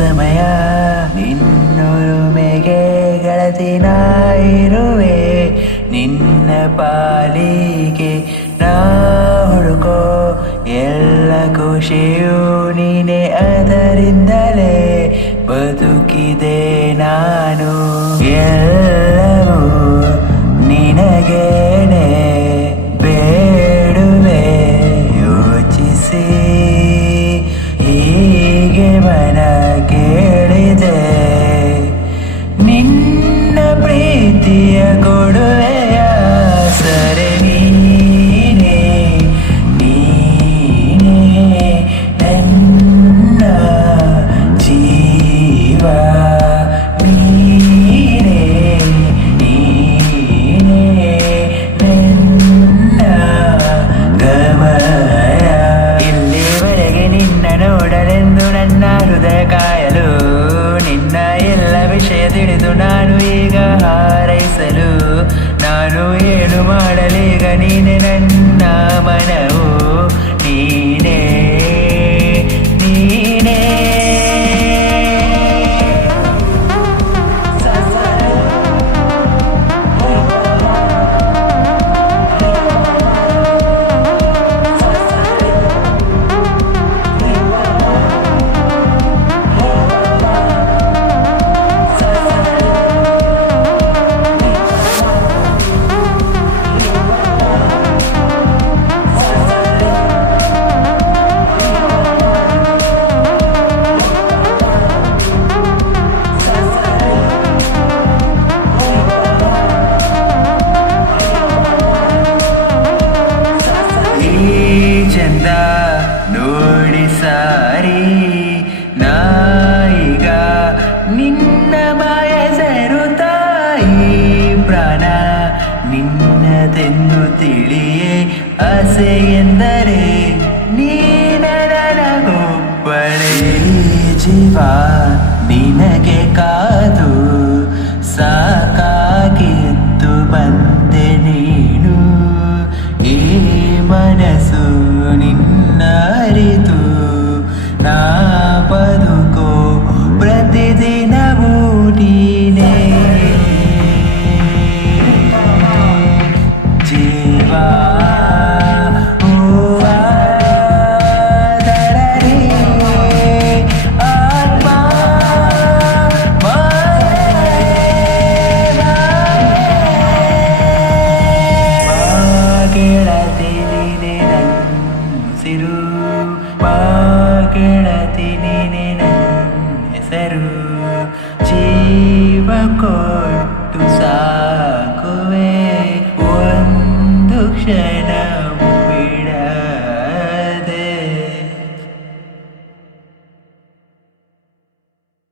ಸಮಯ ನಿನ್ನೊಲುಮೆಗೆ ಗೆಳತಿ ನಾ ಇರುವೆ ನಿನ್ನ ಪಾಲಿಗೆ ನಾ ಹುಡುಕೋ ಎಲ್ಲ ಖುಷಿಯೂ ನೀನೆ ಅದರಿಂದಲೇ ಬದುಕಿದೆ ನಾನು ಎಲ್ಲವೂ ನಿನಗೇನೆ ಬೇಡುವೆ ಯೋಚಿಸಿ ಹೀಗೆ ಮನ ಕೇಳಿದೆ ನಿನ್ನ ಪ್ರೀತಿಯ ಕೊಡುವೆಯ ಸರಿ ನೀನೇ ನನ್ನ ಜೀವ ನೀನೇ ನನ್ನ ಗಮನ ಇಲ್ಲಿವರೆಗೆ ನಿನ್ನ ನೋಡಲೆಂದು ನನ್ನ ಹೃದಯ ಕಾಯಲು ನಿನ್ನ ಎಲ್ಲ ವಿಷಯ ತಿಳಿದು ನಾನು ಈಗ ಹಾರೈಸಲು ನಾನು ಏನು ಮಾಡಲೀಗ ನೀನೆ ನನ್ನ ಮನವು ನೀನೇ ನೀನೇ ಚಂದ ನೋಡಿ ಸಾರಿ ನಾಯಿಗ ನಿನ್ನ ಮಾಯ ಸೇರುತ್ತಾಯಿ ಪ್ರಾಣ ನಿನ್ನದೆಂದು ತಿಳಿಯೇ ಆಸೆ ಎಂದರೆ ನೀನಗೊಬ್ಬಳೇ ಜೀವ ನಿನಗೆ ಕಾದು ಸಾಕಾಗಿದ್ದು ಬಂದೆ ನೀನು ಈ ಮನಸ್ಸು ನಿನ್ನ ಅರಿತು ನಾ ಬದುಕೋ ಪ್ರತಿದಿನವೂ ನೀನೇ ಜೀವ ಗೆಳತಿ ನೀನೆ ನನ್ನ ಹೆಸರು ಜೀವ ಕೊಟ್ಟು ಸಾಕುವೆ